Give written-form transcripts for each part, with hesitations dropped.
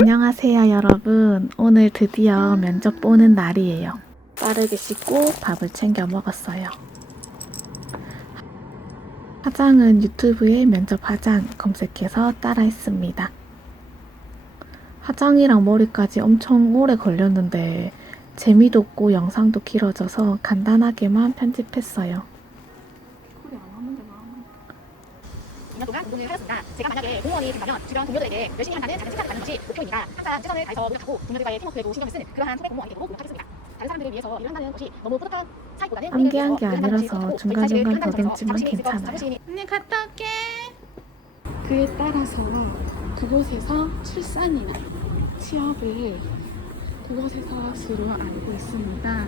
안녕하세요, 여러분. 오늘 드디어 면접 보는 날이에요. 빠르게 씻고 밥을 챙겨 먹었어요. 화장은 유튜브에 면접 화장 검색해서 따라했습니다. 화장이랑 머리까지 엄청 오래 걸렸는데 재미도 없고 영상도 길어져서 간단하게만 편집했어요.2년 동안 운동을 하였습니다. 제가 만약에 공무원이 된다면 주변 동료들에게 열심히 한다는 작은 칭찬을 받는 것이 목표입니다. 항상 최선을 다해서 노력하고 동료들과의 팀워크에도 신경을 쓴 그러한 선배 공무원이 되도록 노력하겠습니다. 다른 사람들을 위해서 일을 한다는 것이 너무 뿌듯한 사익보다는 함께한 게 아니라서 중간중간 더듬지만 괜찮아요. 언니 갔다 올게. 그에 따라서 그곳에서 출산이나 취업을 그곳에서 수로 알고 있습니다.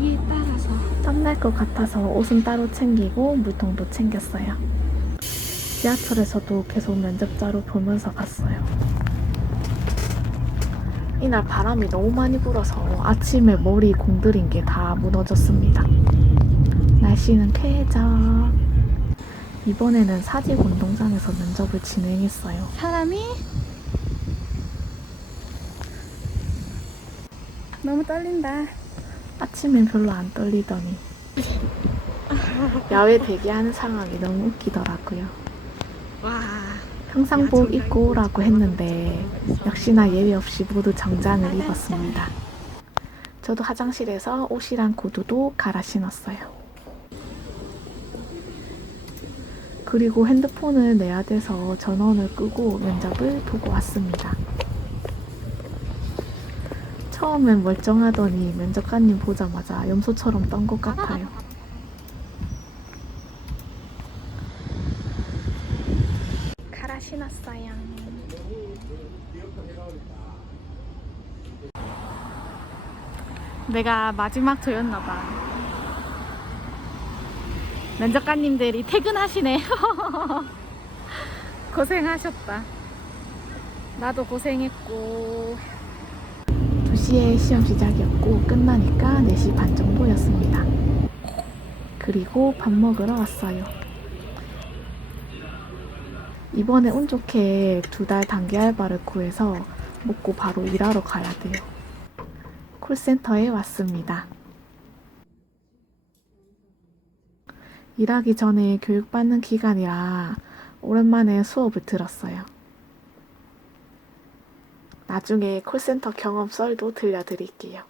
이에 따라서 땀날 것 같아서 옷은 따로 챙기고 물통도 챙겼어요. 지하철에서도 계속 면접자로 보면서 갔어요. 이날 바람이 너무 많이 불어서 아침에 머리 공들인 게 다 무너졌습니다. 날씨는 쾌적. 이번에는 사직 운동장에서 면접을 진행했어요. 사람이 너무 떨린다. 아침엔 별로 안 떨리더니 야외 대기하는 상황이 너무 웃기더라고요. 와. 평상복 입고 오라고 했는데 역시나 예외 없이 모두 정장을 입었습니다. 저도 화장실에서 옷이랑 구두도 갈아 신었어요. 그리고 핸드폰을 내야 돼서 전원을 끄고 면접을 보고 왔습니다. 처음엔 멀쩡하더니 면접관님 보자마자 염소처럼 떤 것 같아요. 갈아 신었어요. 내가 마지막 조였나봐. 면접관님들이 퇴근하시네. 고생하셨다. 나도 고생했고. 2시에 시험 시작이었고 끝나니까 4시 반 정도였습니다. 그리고 밥 먹으러 왔어요. 이번에 운 좋게 2달 단기 알바를 구해서 먹고 바로 일하러 가야 돼요. 콜센터에 왔습니다. 일하기 전에 교육받는 기간이라 오랜만에 수업을 들었어요. 나중에 콜센터 경험 썰도 들려드릴게요.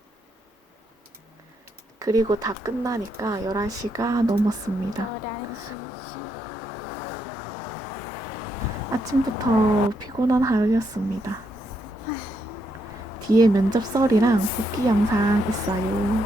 그리고 다 끝나니까 11시가 넘었습니다. 아침부터 피곤한 하루였습니다. 뒤에 면접 썰이랑 복귀 영상 있어요.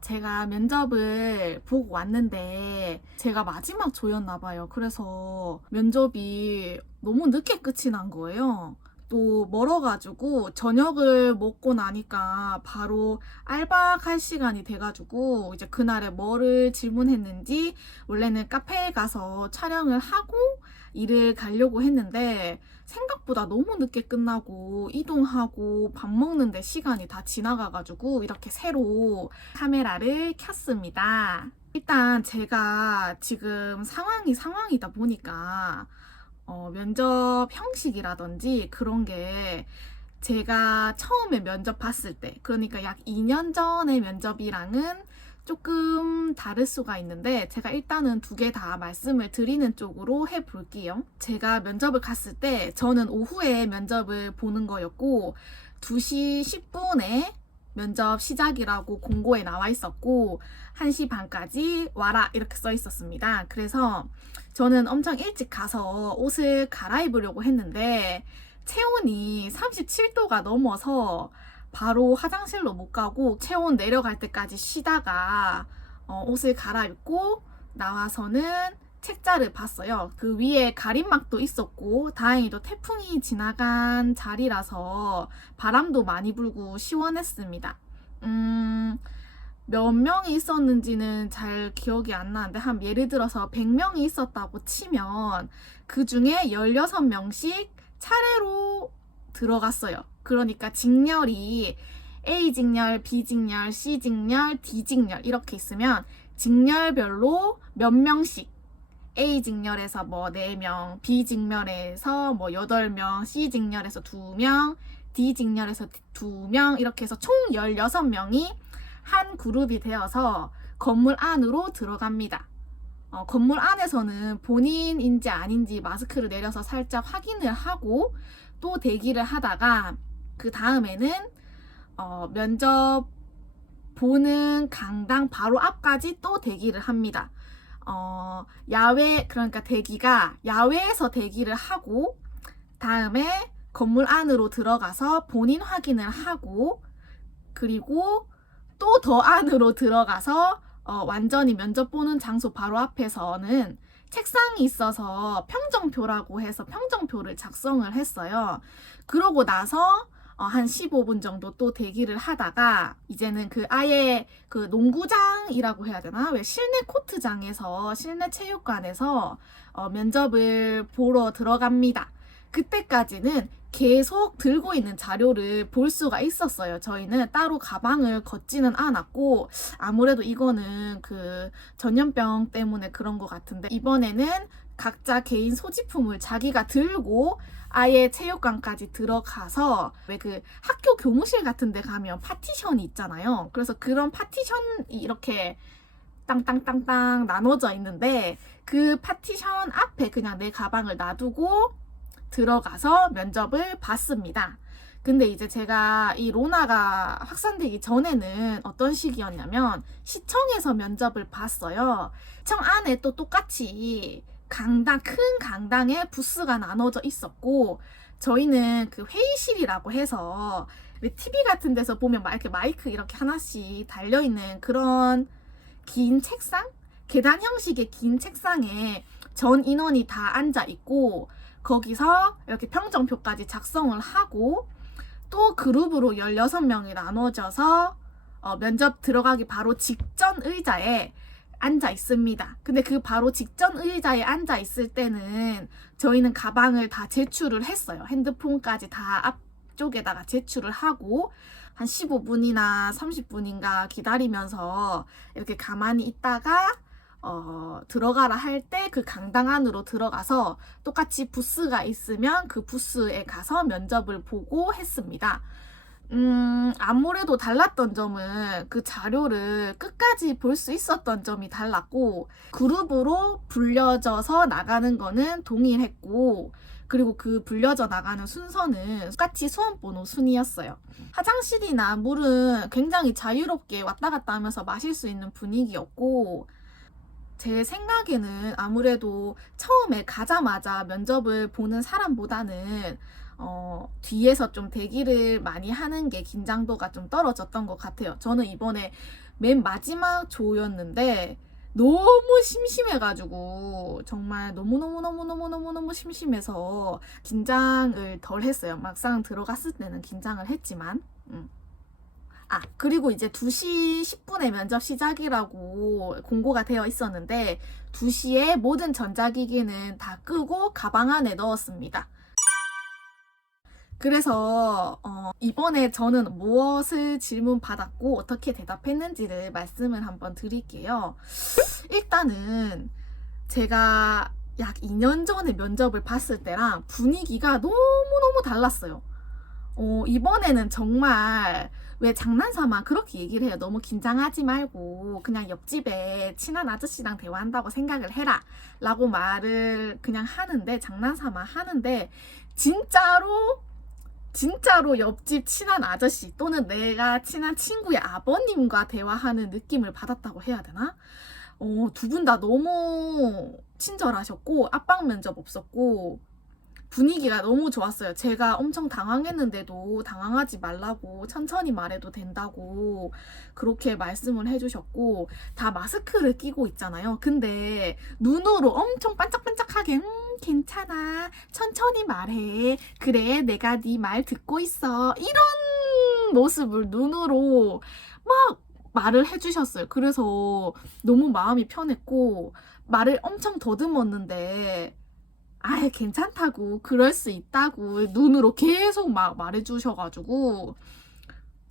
제가 면접을 보고 왔는데 제가 마지막 조였나 봐요. 그래서 면접이 너무 늦게 끝이 난 거예요. 또 멀어가지고 저녁을 먹고 나니까 바로 알바 갈 시간이 돼가지고 이제 그날에 뭐를 질문했는지 원래는 카페에 가서 촬영을 하고 일을 가려고 했는데 생각보다 너무 늦게 끝나고 이동하고 밥 먹는데 시간이 다 지나가가지고 이렇게 새로 카메라를 켰습니다. 일단 제가 지금 상황이다 보니까 면접 형식이라든지 그런 게 제가 처음에 면접 봤을 때, 그러니까 약 2년 전의 면접이랑은 조금 다를 수가 있는데 제가 일단은 2개 다 말씀을 드리는 쪽으로 해볼게요. 제가 면접을 갔을 때 저는 오후에 면접을 보는 거였고 2시 10분에 면접 시작이라고 공고에 나와 있었고 1시 반까지 와라 이렇게 써 있었습니다. 그래서 저는 엄청 일찍 가서 옷을 갈아입으려고 했는데 체온이 37도가 넘어서 바로 화장실로 못 가고 체온 내려갈 때까지 쉬다가 옷을 갈아입고 나와서는 책자를 봤어요. 그 위에 가림막도 있었고 다행히도 태풍이 지나간 자리라서 바람도 많이 불고 시원했습니다. 몇 명이 있었는지는 잘 기억이 안 나는데 한 예를 들어서 100명이 있었다고 치면 그 중에 16명씩 차례로 들어갔어요. 그러니까 직렬이 A 직렬, B 직렬, C 직렬, D 직렬 이렇게 있으면 직렬별로 몇 명씩 A 직렬에서 뭐 4명, B 직렬에서 뭐 8명, C 직렬에서 2명, D 직렬에서 2명 이렇게 해서 총 16명이 한 그룹이 되어서 건물 안으로 들어갑니다. 건물 안에서는 본인인지 아닌지 마스크를 내려서 살짝 확인을 하고 또 대기를 하다가 그 다음에는 면접 보는 강당 바로 앞까지 또 대기를 합니다. 야외, 그러니까 대기가 야외에서 대기를 하고 다음에 건물 안으로 들어가서 본인 확인을 하고 그리고 또 더 안으로 들어가서 완전히 면접 보는 장소 바로 앞에서는 책상이 있어서 평정표라고 해서 평정표를 작성을 했어요. 그러고 나서 한 15분 정도 또 대기를 하다가 이제는 그 아예 그 농구장이라고 해야 되나? 왜 실내 코트장에서 실내 체육관에서 면접을 보러 들어갑니다. 그때까지는 계속 들고 있는 자료를 볼 수가 있었어요. 저희는 따로 가방을 걷지는 않았고 아무래도 이거는 그 전염병 때문에 그런 것 같은데 이번에는 각자 개인 소지품을 자기가 들고 아예 체육관까지 들어가서 왜 그 학교 교무실 같은 데 가면 파티션이 있잖아요. 그래서 그런 파티션이 이렇게 땅땅땅땅 나눠져 있는데 그 파티션 앞에 그냥 내 가방을 놔두고 들어가서 면접을 봤습니다. 근데 이제 제가 이 로나가 확산되기 전에는 어떤 시기였냐면 시청에서 면접을 봤어요. 시청 안에 또 똑같이 강당, 큰 강당에 부스가 나눠져 있었고 저희는 그 회의실이라고 해서 TV 같은 데서 보면 막 이렇게 마이크 이렇게 하나씩 달려있는 그런 긴 책상? 계단 형식의 긴 책상에 전 인원이 다 앉아 있고 거기서 이렇게 평정표까지 작성을 하고 또 그룹으로 16명이 나눠져서 면접 들어가기 바로 직전 의자에 앉아 있습니다. 근데 그 바로 직전 의자에 앉아 있을 때는 저희는 가방을 다 제출을 했어요. 핸드폰까지 다 앞쪽에다가 제출을 하고 한 15분이나 30분인가 기다리면서 이렇게 가만히 있다가 들어가라 할 때 그 강당 안으로 들어가서 똑같이 부스가 있으면 그 부스에 가서 면접을 보고 했습니다. 아무래도 달랐던 점은 그 자료를 끝까지 볼 수 있었던 점이 달랐고 그룹으로 불려져서 나가는 거는 동일했고 그리고 그 불려져 나가는 순서는 똑같이 수험번호 순이었어요. 화장실이나 물은 굉장히 자유롭게 왔다 갔다 하면서 마실 수 있는 분위기였고 제 생각에는 아무래도 처음에 가자마자 면접을 보는 사람보다는 뒤에서 좀 대기를 많이 하는 게 긴장도가 좀 떨어졌던 것 같아요. 저는 이번에 맨 마지막 조였는데 너무 심심해가지고 정말 너무너무 심심해서 긴장을 덜 했어요. 막상 들어갔을 때는 긴장을 했지만 그리고 이제 2시 10분에 면접 시작이라고 공고가 되어 있었는데 2시에 모든 전자기기는 다 끄고 가방 안에 넣었습니다. 그래서 이번에 저는 무엇을 질문 받았고 어떻게 대답했는지를 말씀을 한번 드릴게요. 일단은 제가 약 2년 전에 면접을 봤을 때랑 분위기가 너무너무 달랐어요. 이번에는 정말 왜 장난삼아 그렇게 얘기를 해요. 너무 긴장하지 말고 그냥 옆집에 친한 아저씨랑 대화한다고 생각을 해라 라고 말을 그냥 하는데 장난삼아 하는데 진짜로 옆집 친한 아저씨 또는 내가 친한 친구의 아버님과 대화하는 느낌을 받았다고 해야 되나? 두 분 다 너무 친절하셨고 압박 면접 없었고 분위기가 너무 좋았어요. 제가 엄청 당황했는데도 당황하지 말라고 천천히 말해도 된다고 그렇게 말씀을 해주셨고 다 마스크를 끼고 있잖아요. 근데 눈으로 엄청 반짝반짝하게 괜찮아 천천히 말해 그래 내가 네 말 듣고 있어 이런 모습을 눈으로 막 말을 해주셨어요. 그래서 너무 마음이 편했고 말을 엄청 더듬었는데 괜찮다고 그럴 수 있다고 눈으로 계속 막 말해주셔가지고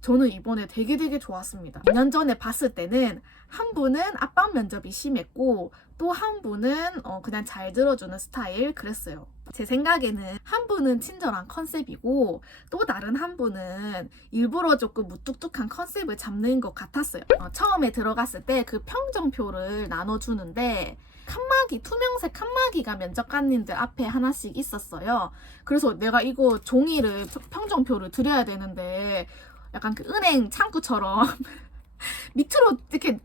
저는 이번에 되게 좋았습니다. 2년 전에 봤을 때는 한 분은 압박 면접이 심했고 또 한 분은 그냥 잘 들어주는 스타일 그랬어요. 제 생각에는 한 분은 친절한 컨셉이고 또 다른 한 분은 일부러 조금 무뚝뚝한 컨셉을 잡는 것 같았어요. 처음에 들어갔을 때 그 평정표를 나눠주는데 칸막이, 투명색 칸막이가 면접관님들 앞에 하나씩 있었어요. 그래서 내가 이거 종이를, 평정표를 드려야 되는데 약간 그 은행 창구처럼 밑으로 이렇게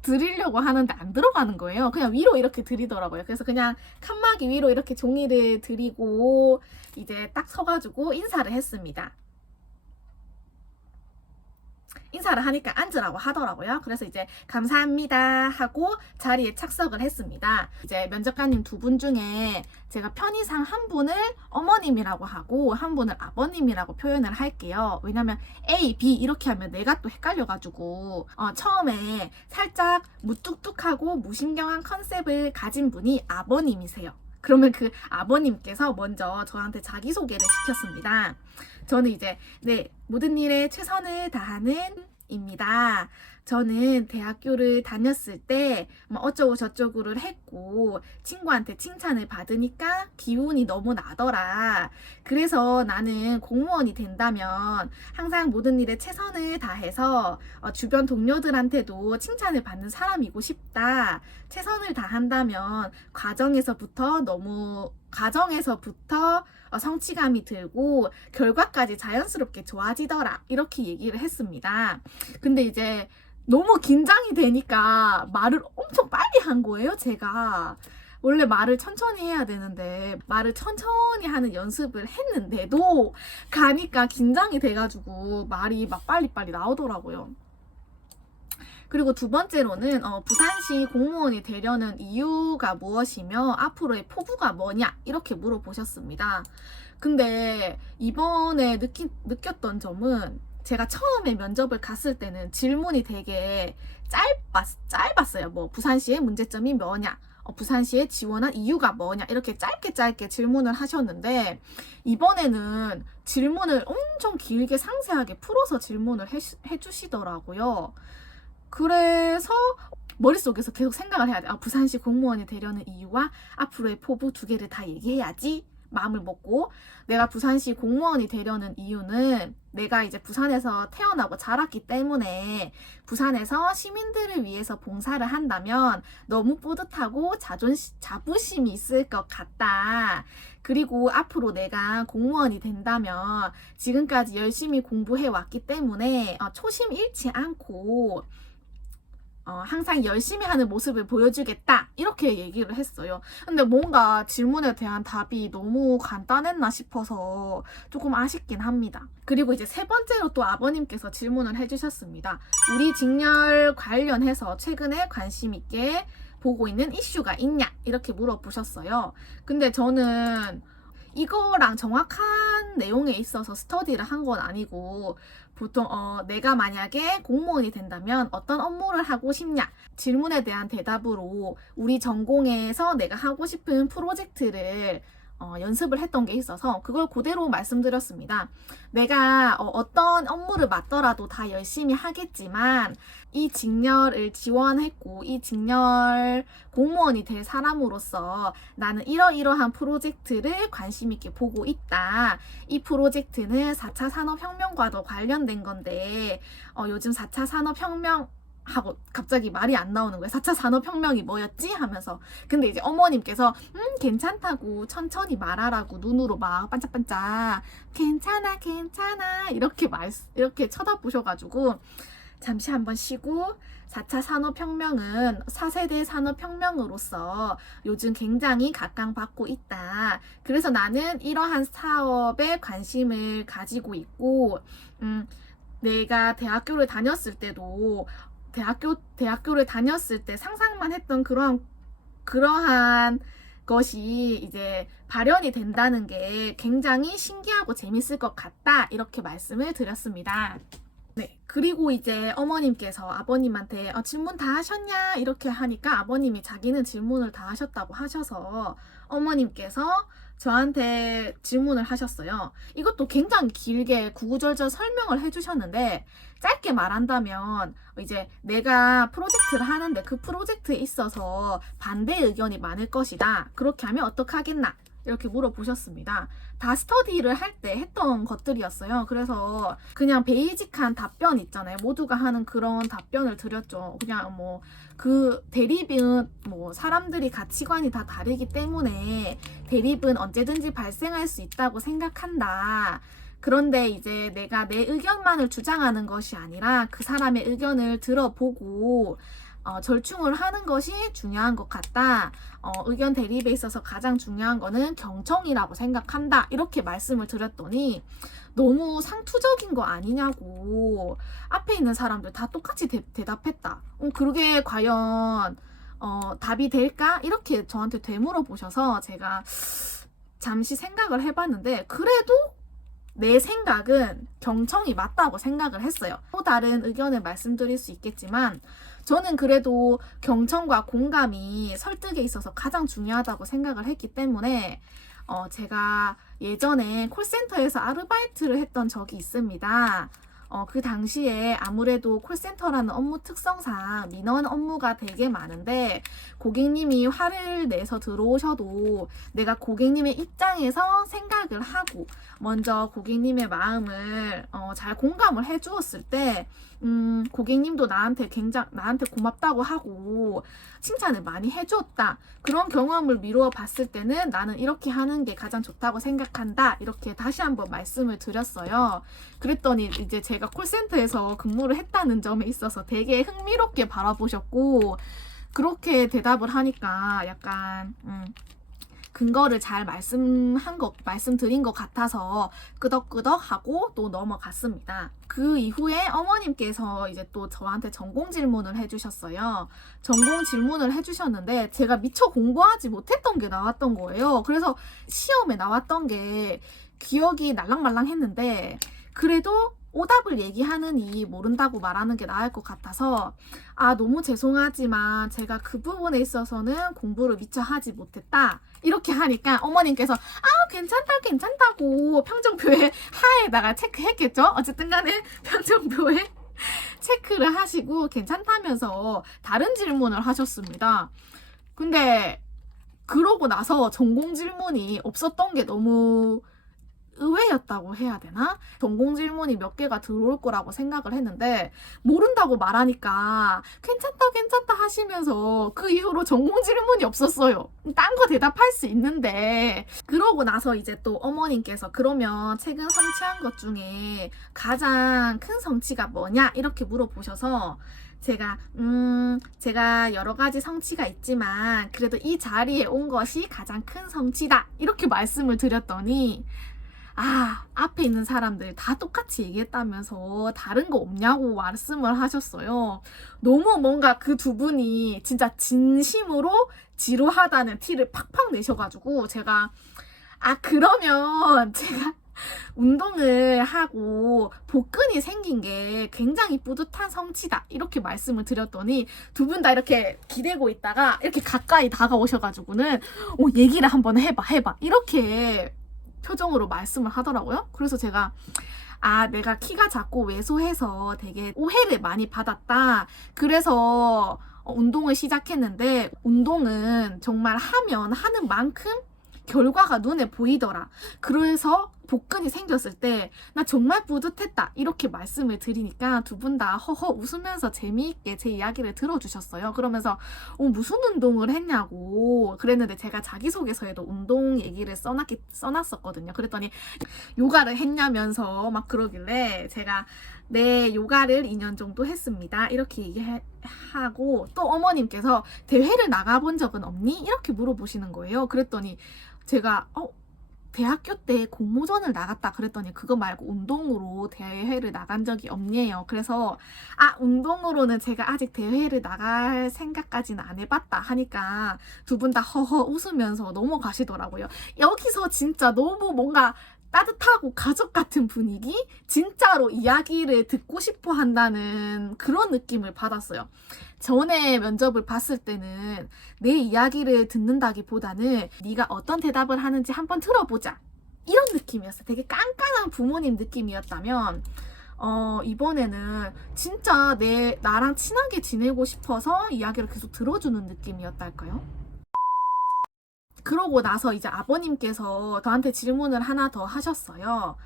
드리려고 하는데 안 들어가는 거예요. 그냥 위로 이렇게 드리더라고요. 그래서 그냥 칸막이 위로 이렇게 종이를 드리고 이제 딱 서가지고 인사를 했습니다. 인사를 하니까 앉으라고 하더라고요. 그래서 이제 감사합니다 하고 자리에 착석을 했습니다. 이제 면접관님 두 분 중에 제가 편의상 한 분을 어머님이라고 하고 한 분을 아버님이라고 표현을 할게요. 왜냐면 A, B 이렇게 하면 내가 또 헷갈려가지고 처음에 살짝 무뚝뚝하고 무신경한 컨셉을 가진 분이 아버님이세요. 그러면 그 아버님께서 먼저 저한테 자기소개를 시켰습니다. 저는 이제 모든 일에 최선을 다하는 입니다. 저는 대학교를 다녔을 때 어쩌고 저쩌고를 했고 친구한테 칭찬을 받으니까 기운이 너무 나더라. 그래서 나는 공무원이 된다면 항상 모든 일에 최선을 다해서 주변 동료들한테도 칭찬을 받는 사람이고 싶다. 최선을 다한다면 과정에서부터 성취감이 들고 결과까지 자연스럽게 좋아지더라. 이렇게 얘기를 했습니다. 근데 이제 너무 긴장이 되니까 말을 엄청 빨리 한 거예요, 제가. 원래 말을 천천히 해야 되는데 말을 천천히 하는 연습을 했는데도 가니까 긴장이 돼가지고 말이 막 빨리빨리 나오더라고요. 그리고 두 번째로는 부산시 공무원이 되려는 이유가 무엇이며 앞으로의 포부가 뭐냐 이렇게 물어보셨습니다. 근데 이번에 느꼈던 점은 제가 처음에 면접을 갔을 때는 질문이 되게 짧았어요. 뭐 부산시의 문제점이 뭐냐, 부산시에 지원한 이유가 뭐냐 이렇게 짧게 질문을 하셨는데 이번에는 질문을 엄청 길게 상세하게 풀어서 질문을 해주시더라고요. 그래서 머릿속에서 계속 생각을 해야 돼. 부산시 공무원이 되려는 이유와 앞으로의 포부 두 개를 다 얘기해야지 마음을 먹고, 내가 부산시 공무원이 되려는 이유는 내가 이제 부산에서 태어나고 자랐기 때문에 부산에서 시민들을 위해서 봉사를 한다면 너무 뿌듯하고 자부심이 있을 것 같다. 그리고 앞으로 내가 공무원이 된다면 지금까지 열심히 공부해 왔기 때문에 초심 잃지 않고 항상 열심히 하는 모습을 보여주겠다 이렇게 얘기를 했어요. 근데 뭔가 질문에 대한 답이 너무 간단했나 싶어서 조금 아쉽긴 합니다. 그리고 이제 세 번째로 또 아버님께서 질문을 해주셨습니다. 우리 직렬 관련해서 최근에 관심 있게 보고 있는 이슈가 있냐 이렇게 물어보셨어요. 근데 저는 이거랑 정확한 내용에 있어서 스터디를 한 건 아니고 보통 내가 만약에 공무원이 된다면 어떤 업무를 하고 싶냐 질문에 대한 대답으로 우리 전공에서 내가 하고 싶은 프로젝트를 연습을 했던 게 있어서 그걸 그대로 말씀드렸습니다. 내가 어떤 업무를 맡더라도 다 열심히 하겠지만 이 직렬을 지원했고 이 직렬 공무원이 될 사람으로서 나는 이러이러한 프로젝트를 관심 있게 보고 있다. 이 프로젝트는 4차 산업혁명과도 관련된 건데 요즘 4차 산업혁명 하고 갑자기 말이 안 나오는 거예요. 4차 산업혁명이 뭐였지? 하면서. 근데 이제 어머님께서 괜찮다고 천천히 말하라고 눈으로 막 반짝반짝 괜찮아 이렇게 쳐다보셔가지고 잠시 한번 쉬고 4차 산업혁명은 4세대 산업혁명으로서 요즘 굉장히 각광받고 있다. 그래서 나는 이러한 사업에 관심을 가지고 있고 내가 대학교를 다녔을 때도 대학교를 다녔을 때 상상만 했던 그러한 것이 이제 발현이 된다는 게 굉장히 신기하고 재밌을 것 같다. 이렇게 말씀을 드렸습니다. 네. 그리고 이제 어머님께서 아버님한테 질문 다 하셨냐? 이렇게 하니까 아버님이 자기는 질문을 다 하셨다고 하셔서 어머님께서 저한테 질문을 하셨어요. 이것도 굉장히 길게 구구절절 설명을 해주셨는데 짧게 말한다면 이제 내가 프로젝트를 하는데 그 프로젝트에 있어서 반대 의견이 많을 것이다. 그렇게 하면 어떡하겠나? 이렇게 물어보셨습니다. 다 스터디를 할 때 했던 것들이었어요. 그래서 그냥 베이직한 답변 있잖아요. 모두가 하는 그런 답변을 드렸죠. 그냥 뭐 그 대립은 뭐 사람들이 가치관이 다 다르기 때문에 대립은 언제든지 발생할 수 있다고 생각한다. 그런데 이제 내가 내 의견만을 주장하는 것이 아니라 그 사람의 의견을 들어보고 절충을 하는 것이 중요한 것 같다. 의견 대립에 있어서 가장 중요한 거는 경청이라고 생각한다. 이렇게 말씀을 드렸더니 너무 상투적인 거 아니냐고 앞에 있는 사람들 다 똑같이 대답했다. 그게 과연 답이 될까? 이렇게 저한테 되물어 보셔서 제가 잠시 생각을 해봤는데 그래도 내 생각은 경청이 맞다고 생각을 했어요. 또 다른 의견을 말씀드릴 수 있겠지만 저는 그래도 경청과 공감이 설득에 있어서 가장 중요하다고 생각을 했기 때문에 제가 예전에 콜센터에서 아르바이트를 했던 적이 있습니다. 그 당시에 아무래도 콜센터라는 업무 특성상 민원 업무가 되게 많은데 고객님이 화를 내서 들어오셔도 내가 고객님의 입장에서 생각을 하고 먼저 고객님의 마음을 잘 공감을 해 주었을 때 고객님도 나한테 고맙다고 하고 칭찬을 많이 해주었다. 그런 경험을 미루어 봤을 때는 나는 이렇게 하는 게 가장 좋다고 생각한다. 이렇게 다시 한번 말씀을 드렸어요. 그랬더니 이제 제가 콜센터에서 근무를 했다는 점에 있어서 되게 흥미롭게 바라보셨고 그렇게 대답을 하니까 약간 근거를 잘 말씀드린 것 같아서 끄덕끄덕하고 또 넘어갔습니다. 그 이후에 어머님께서 이제 또 저한테 전공 질문을 해주셨어요. 전공 질문을 해주셨는데 제가 미처 공부하지 못했던 게 나왔던 거예요. 그래서 시험에 나왔던 게 기억이 날랑말랑했는데 그래도 오답을 얘기하느니 모른다고 말하는 게 나을 것 같아서 너무 죄송하지만 제가 그 부분에 있어서는 공부를 미처 하지 못했다. 이렇게 하니까 어머님께서 괜찮다고 평정표에 하에다가 체크했겠죠? 어쨌든 간에 평정표에 체크를 하시고 괜찮다면서 다른 질문을 하셨습니다. 근데 그러고 나서 전공 질문이 없었던 게 너무 의외였다고 해야 되나? 전공 질문이 몇 개가 들어올 거라고 생각을 했는데 모른다고 말하니까 괜찮다 하시면서 그 이후로 전공 질문이 없었어요. 딴 거 대답할 수 있는데 그러고 나서 이제 또 어머님께서 그러면 최근 성취한 것 중에 가장 큰 성취가 뭐냐? 이렇게 물어보셔서 제가 여러 가지 성취가 있지만 그래도 이 자리에 온 것이 가장 큰 성취다. 이렇게 말씀을 드렸더니 앞에 있는 사람들 다 똑같이 얘기했다면서 다른 거 없냐고 말씀을 하셨어요. 너무 뭔가 그 두 분이 진짜 진심으로 지루하다는 티를 팍팍 내셔가지고 제가 그러면 제가 운동을 하고 복근이 생긴 게 굉장히 뿌듯한 성취다. 이렇게 말씀을 드렸더니 두 분 다 이렇게 기대고 있다가 이렇게 가까이 다가오셔가지고는 얘기를 한번 해봐. 이렇게 표정으로 말씀을 하더라고요. 그래서 제가 내가 키가 작고 왜소해서 되게 오해를 많이 받았다. 그래서 운동을 시작했는데 운동은 정말 하면 하는 만큼 결과가 눈에 보이더라. 그래서 복근이 생겼을 때 나 정말 뿌듯했다. 이렇게 말씀을 드리니까 두 분 다 허허 웃으면서 재미있게 제 이야기를 들어주셨어요. 그러면서 무슨 운동을 했냐고 그랬는데 제가 자기소개서에도 운동 얘기를 써놨었거든요. 그랬더니 요가를 했냐면서 막 그러길래 제가 네, 요가를 2년 정도 했습니다. 이렇게 얘기하고 또 어머님께서 대회를 나가본 적은 없니? 이렇게 물어보시는 거예요. 그랬더니 제가 대학교 때 공모전을 나갔다 그랬더니 그거 말고 운동으로 대회를 나간 적이 없네요. 그래서 운동으로는 제가 아직 대회를 나갈 생각까지는 안 해봤다 하니까 두 분 다 허허 웃으면서 넘어가시더라고요. 여기서 진짜 너무 뭔가 따뜻하고 가족 같은 분위기? 진짜로 이야기를 듣고 싶어 한다는 그런 느낌을 받았어요. 전에 면접을 봤을 때는 내 이야기를 듣는다기보다는 네가 어떤 대답을 하는지 한번 들어보자. 이런 느낌이었어요. 되게 깐깐한 부모님 느낌이었다면 이번에는 진짜 나랑 친하게 지내고 싶어서 이야기를 계속 들어주는 느낌이었달까요? 그러고 나서 이제 아버님께서 저한테 질문을 하나 더 하셨어요.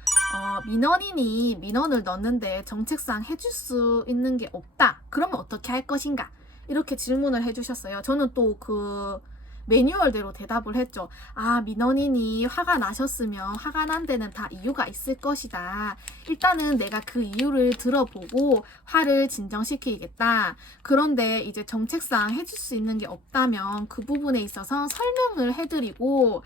민원인이 민원을 넣는데 정책상 해줄 수 있는 게 없다. 그러면 어떻게 할 것인가? 이렇게 질문을 해주셨어요. 저는 또 그 매뉴얼대로 대답을 했죠. 민원인이 화가 나셨으면 화가 난 데는 다 이유가 있을 것이다. 일단은 내가 그 이유를 들어보고 화를 진정시키겠다. 그런데 이제 정책상 해줄 수 있는 게 없다면 그 부분에 있어서 설명을 해드리고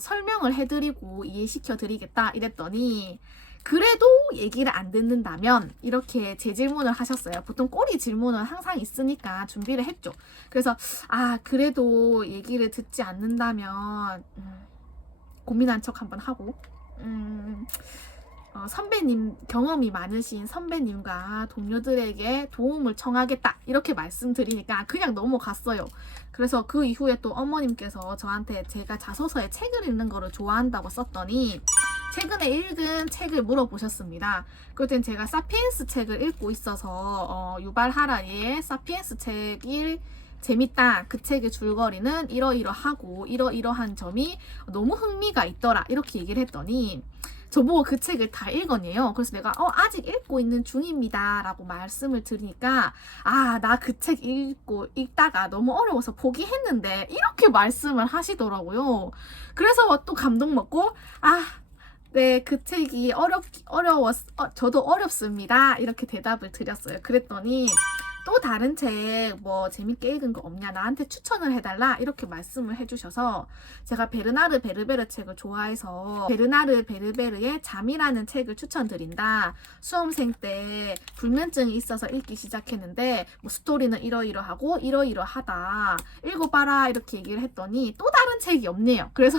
설명을 해드리고 이해시켜 드리겠다 이랬더니 그래도 얘기를 안 듣는다면 이렇게 재질문을 하셨어요. 보통 꼬리 질문은 항상 있으니까 준비를 했죠. 그래서 그래도 얘기를 듣지 않는다면 고민한 척 한번 하고 선배님, 경험이 많으신 선배님과 동료들에게 도움을 청하겠다 이렇게 말씀드리니까 그냥 넘어갔어요. 그래서 그 이후에 또 어머님께서 저한테 제가 자소서에 책을 읽는 거를 좋아한다고 썼더니 최근에 읽은 책을 물어보셨습니다. 그땐 제가 사피엔스 책을 읽고 있어서 유발 하라리의 사피엔스 책이 재밌다. 그 책의 줄거리는 이러이러하고 이러이러한 점이 너무 흥미가 있더라. 이렇게 얘기를 했더니 저보고 그 책을 다 읽었네요. 그래서 내가 아직 읽고 있는 중입니다 라고 말씀을 드리니까 나 그 책 읽다가 너무 어려워서 포기했는데 이렇게 말씀을 하시더라고요. 그래서 또 감동 먹고 네, 그 책이 저도 어렵습니다. 이렇게 대답을 드렸어요. 그랬더니 또 다른 책 뭐 재밌게 읽은 거 없냐, 나한테 추천을 해달라 이렇게 말씀을 해주셔서 제가 베르나르 베르베르 책을 좋아해서 베르나르 베르베르의 잠이라는 책을 추천드린다. 수험생 때 불면증이 있어서 읽기 시작했는데 뭐 스토리는 이러이러하고 이러이러하다. 읽어봐라 이렇게 얘기를 했더니 또 다른 책이 없네요. 그래서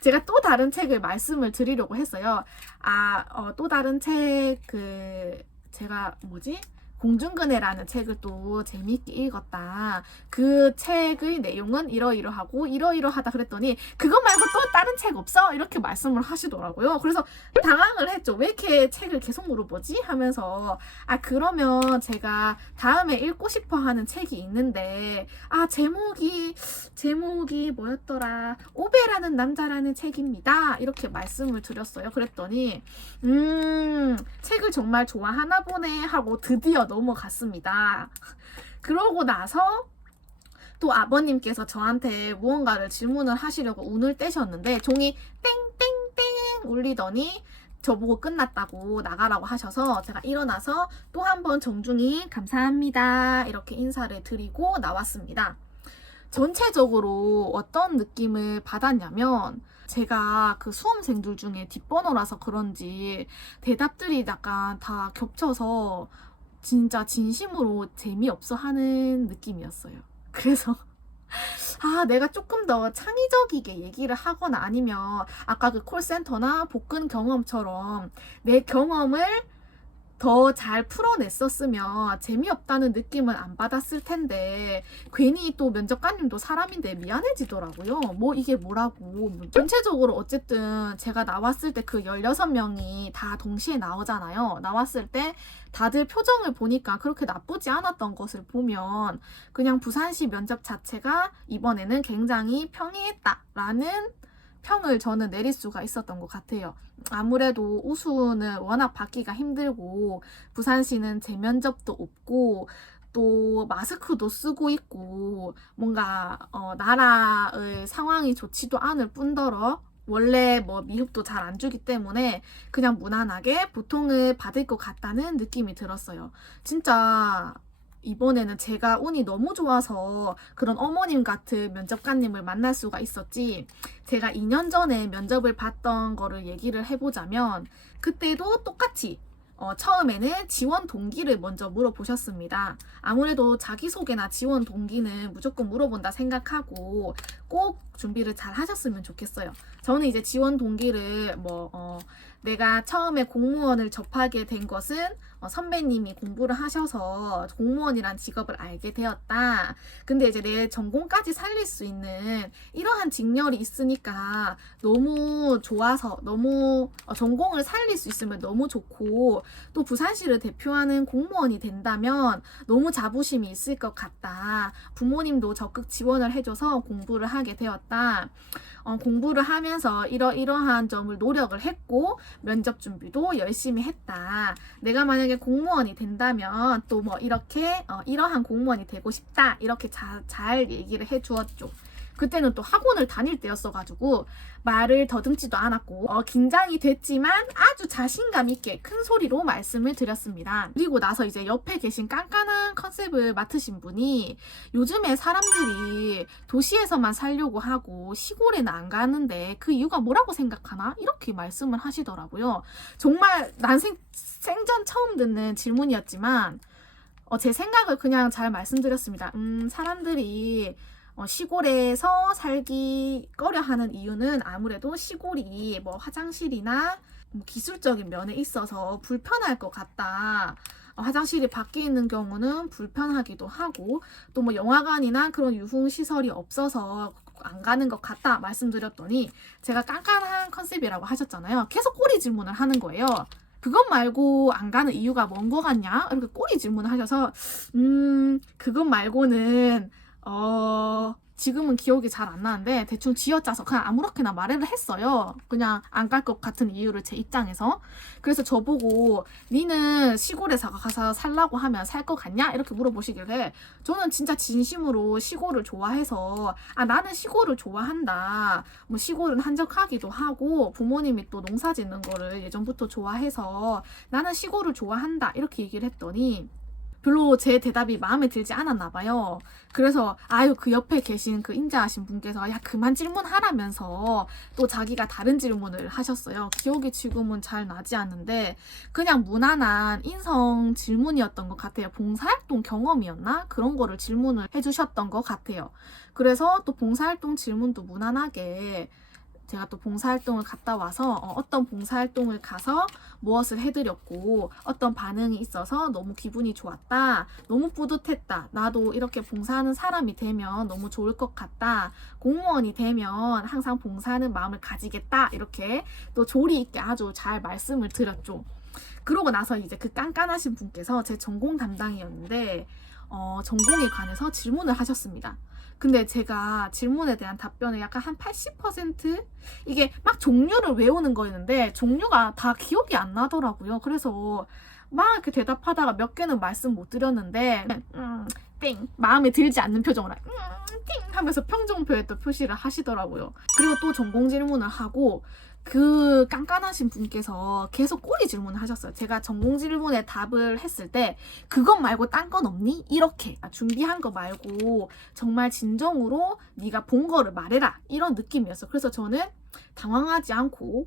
제가 또 다른 책을 말씀을 드리려고 했어요. 또 다른 책 제가 공중근해라는 책을 또 재미있게 읽었다. 그 책의 내용은 이러이러하고 이러이러하다 그랬더니 그거 말고 또 다른 책 없어? 이렇게 말씀을 하시더라고요. 그래서 당황을 했죠. 왜 이렇게 책을 계속 물어보지? 하면서 그러면 제가 다음에 읽고 싶어 하는 책이 있는데 제목이 뭐였더라? 오베라는 남자라는 책입니다. 이렇게 말씀을 드렸어요. 그랬더니 책을 정말 좋아하나 보네 하고 드디어 넘어갔습니다. 그러고 나서 또 아버님께서 저한테 무언가를 질문을 하시려고 운을 떼셨는데 종이 땡땡땡 울리더니 저보고 끝났다고 나가라고 하셔서 제가 일어나서 또 한 번 정중히 감사합니다 이렇게 인사를 드리고 나왔습니다. 전체적으로 어떤 느낌을 받았냐면 제가 그 수험생들 중에 뒷번호라서 그런지 대답들이 약간 다 겹쳐서 진짜 진심으로 재미없어 하는 느낌이었어요. 그래서 내가 조금 더 창의적이게 얘기를 하거나 아니면 아까 그 콜센터나 복근 경험처럼 내 경험을 더 잘 풀어냈었으면 재미없다는 느낌을 안 받았을 텐데 괜히 또 면접관님도 사람인데 미안해지더라고요. 이게 뭐라고. 전체적으로 어쨌든 제가 나왔을 때 그 16명이 다 동시에 나오잖아요. 나왔을 때 다들 표정을 보니까 그렇게 나쁘지 않았던 것을 보면 그냥 부산시 면접 자체가 이번에는 굉장히 평이했다라는 평을 저는 내릴 수가 있었던 것 같아요. 아무래도 우수는 워낙 받기가 힘들고 부산시는 재면접도 없고 또 마스크도 쓰고 있고 뭔가 나라의 상황이 좋지도 않을 뿐더러 원래 미흡도 잘 안 주기 때문에 그냥 무난하게 보통을 받을 것 같다는 느낌이 들었어요. 진짜 이번에는 제가 운이 너무 좋아서 그런 어머님 같은 면접관님을 만날 수가 있었지, 제가 2년 전에 면접을 봤던 거를 얘기를 해보자면 그때도 똑같이 처음에는 지원 동기를 먼저 물어보셨습니다. 아무래도 자기소개나 지원 동기는 무조건 물어본다 생각하고 꼭 준비를 잘 하셨으면 좋겠어요. 저는 이제 지원 동기를 내가 처음에 공무원을 접하게 된 것은 선배님이 공부를 하셔서 공무원이란 직업을 알게 되었다. 근데 이제 내 전공까지 살릴 수 있는 이러한 직렬이 있으니까 너무 좋아서 너무 전공을 살릴 수 있으면 너무 좋고 또 부산시를 대표하는 공무원이 된다면 너무 자부심이 있을 것 같다. 부모님도 적극 지원을 해줘서 공부를 하게 되었다. 공부를 하면서 이러한 점을 노력을 했고 면접 준비도 열심히 했다. 내가 만약에 공무원이 된다면 또 이러한 공무원이 되고 싶다. 이렇게 잘 얘기를 해주었죠. 그때는 또 학원을 다닐 때였어가지고 말을 더듬지도 않았고 긴장이 됐지만 아주 자신감 있게 큰 소리로 말씀을 드렸습니다. 그리고 나서 이제 옆에 계신 깐깐한 컨셉을 맡으신 분이 요즘에 사람들이 도시에서만 살려고 하고 시골에는 안 가는데 그 이유가 뭐라고 생각하나? 이렇게 말씀을 하시더라고요. 정말 난 생전 처음 듣는 질문이었지만 제 생각을 그냥 잘 말씀드렸습니다. 사람들이 시골에서 살기 꺼려하는 이유는 아무래도 시골이 화장실이나 기술적인 면에 있어서 불편할 것 같다. 화장실이 밖에 있는 경우는 불편하기도 하고 또 영화관이나 그런 유흥시설이 없어서 안 가는 것 같다 말씀드렸더니 제가 깐깐한 컨셉이라고 하셨잖아요. 계속 꼬리 질문을 하는 거예요. 그것 말고 안 가는 이유가 뭔 거 같냐? 이렇게 꼬리 질문을 하셔서 그것 말고는 지금은 기억이 잘 안 나는데 대충 쥐어짜서 그냥 아무렇게나 말을 했어요. 그냥 안 갈 것 같은 이유를 제 입장에서. 그래서 저보고 니는 시골에 가서 살라고 하면 살 것 같냐? 이렇게 물어보시길래 저는 진짜 진심으로 시골을 좋아해서 나는 시골을 좋아한다. 시골은 한적하기도 하고 부모님이 또 농사 짓는 거를 예전부터 좋아해서 나는 시골을 좋아한다. 이렇게 얘기를 했더니 별로 제 대답이 마음에 들지 않았나 봐요. 그래서 그 옆에 계신 그 인자하신 분께서 야 그만 질문하라면서 또 자기가 다른 질문을 하셨어요. 기억이 지금은 잘 나지 않는데 그냥 무난한 인성 질문이었던 것 같아요. 봉사활동 경험이었나? 그런 거를 질문을 해주셨던 것 같아요. 그래서 또 봉사활동 질문도 무난하게 제가 또 봉사활동을 갔다 와서 어떤 봉사활동을 가서 무엇을 해드렸고 어떤 반응이 있어서 너무 기분이 좋았다. 너무 뿌듯했다. 나도 이렇게 봉사하는 사람이 되면 너무 좋을 것 같다. 공무원이 되면 항상 봉사하는 마음을 가지겠다. 이렇게 또 조리 있게 아주 잘 말씀을 드렸죠. 그러고 나서 이제 그 깐깐하신 분께서 제 전공 담당이었는데 전공에 관해서 질문을 하셨습니다. 근데 제가 질문에 대한 답변을 약간 한 80%? 이게 막 종류를 외우는 거였는데 종류가 다 기억이 안 나더라고요. 그래서 막 이렇게 대답하다가 몇 개는 말씀 못 드렸는데 땡! 마음에 들지 않는 표정으로 띵! 하면서 평정표에 또 표시를 하시더라고요. 그리고 또 전공 질문을 하고 그 깐깐하신 분께서 계속 꼬리 질문을 하셨어요. 제가 전공 질문에 답을 했을 때 그것 말고 딴 건 없니? 이렇게 준비한 거 말고 정말 진정으로 네가 본 거를 말해라 이런 느낌이었어요. 그래서 저는 당황하지 않고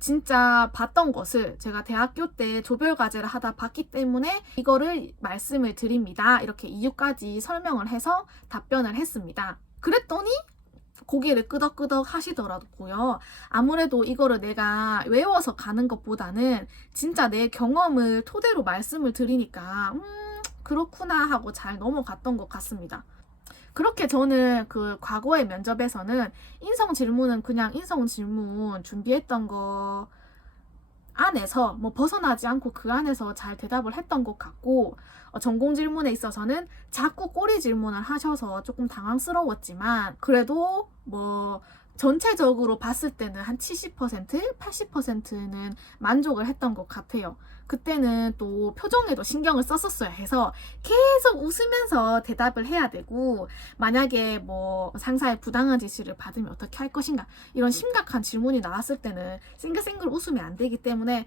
진짜 봤던 것을 제가 대학교 때 조별과제를 하다 봤기 때문에 이거를 말씀을 드립니다. 이렇게 이유까지 설명을 해서 답변을 했습니다. 그랬더니 고개를 끄덕끄덕 하시더라고요. 아무래도 이거를 내가 외워서 가는 것보다는 진짜 내 경험을 토대로 말씀을 드리니까 그렇구나 하고 잘 넘어갔던 것 같습니다. 그렇게 저는 그 과거의 면접에서는 인성 질문은 그냥 인성 질문 준비했던 거 안에서 벗어나지 않고 그 안에서 잘 대답을 했던 것 같고 전공 질문에 있어서는 자꾸 꼬리 질문을 하셔서 조금 당황스러웠지만 그래도 전체적으로 봤을 때는 한 70%, 80%는 만족을 했던 것 같아요. 그때는 또 표정에도 신경을 썼었어야 해서 계속 웃으면서 대답을 해야 되고 만약에 상사의 부당한 지시를 받으면 어떻게 할 것인가 이런 심각한 질문이 나왔을 때는 싱글싱글 웃으면 안 되기 때문에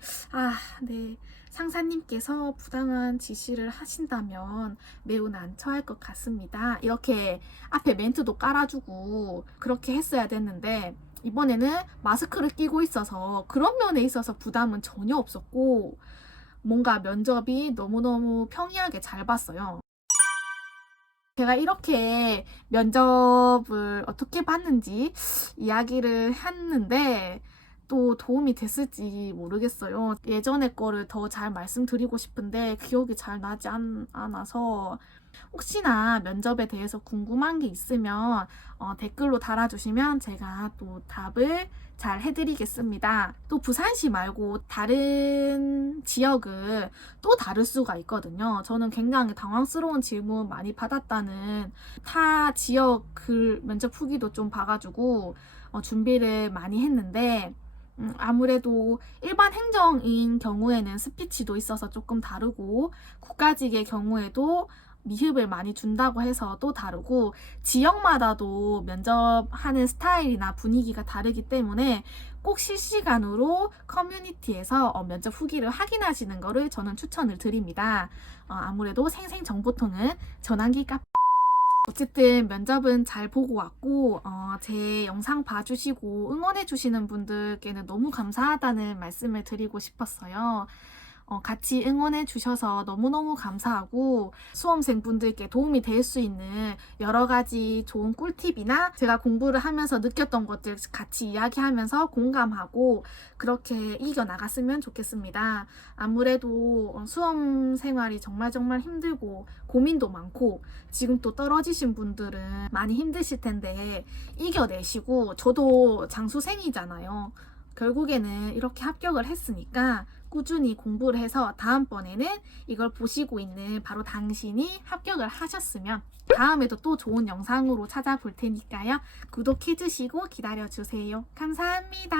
네. 상사님께서 부당한 지시를 하신다면 매우 난처할 것 같습니다. 이렇게 앞에 멘트도 깔아주고 그렇게 했어야 됐는데 이번에는 마스크를 끼고 있어서 그런 면에 있어서 부담은 전혀 없었고 뭔가 면접이 너무너무 평이하게 잘 봤어요. 제가 이렇게 면접을 어떻게 봤는지 이야기를 했는데 또 도움이 됐을지 모르겠어요. 예전에 거를 더 잘 말씀드리고 싶은데 기억이 잘 나지 않아서 혹시나 면접에 대해서 궁금한 게 있으면 댓글로 달아주시면 제가 또 답을 잘 해드리겠습니다. 또 부산시 말고 다른 지역은 또 다를 수가 있거든요. 저는 굉장히 당황스러운 질문 많이 받았다는 타 지역 글 면접 후기도 좀 봐가지고 준비를 많이 했는데 아무래도 일반 행정인 경우에는 스피치도 있어서 조금 다르고 국가직의 경우에도 미흡을 많이 준다고 해서 또 다르고 지역마다도 면접하는 스타일이나 분위기가 다르기 때문에 꼭 실시간으로 커뮤니티에서 면접 후기를 확인하시는 거를 저는 추천을 드립니다. 아무래도 생생정보통은 전환기 카페 어쨌든 면접은 잘 보고 왔고 제 영상 봐주시고 응원해주시는 분들께는 너무 감사하다는 말씀을 드리고 싶었어요. 같이 응원해 주셔서 너무너무 감사하고 수험생분들께 도움이 될 수 있는 여러 가지 좋은 꿀팁이나 제가 공부를 하면서 느꼈던 것들 같이 이야기하면서 공감하고 그렇게 이겨나갔으면 좋겠습니다. 아무래도 수험 생활이 정말 힘들고 고민도 많고 지금 또 떨어지신 분들은 많이 힘드실 텐데 이겨내시고 저도 장수생이잖아요. 결국에는 이렇게 합격을 했으니까 꾸준히 공부를 해서 다음번에는 이걸 보시고 있는 바로 당신이 합격을 하셨으면 다음에도 또 좋은 영상으로 찾아볼 테니까요. 구독해주시고 기다려주세요. 감사합니다.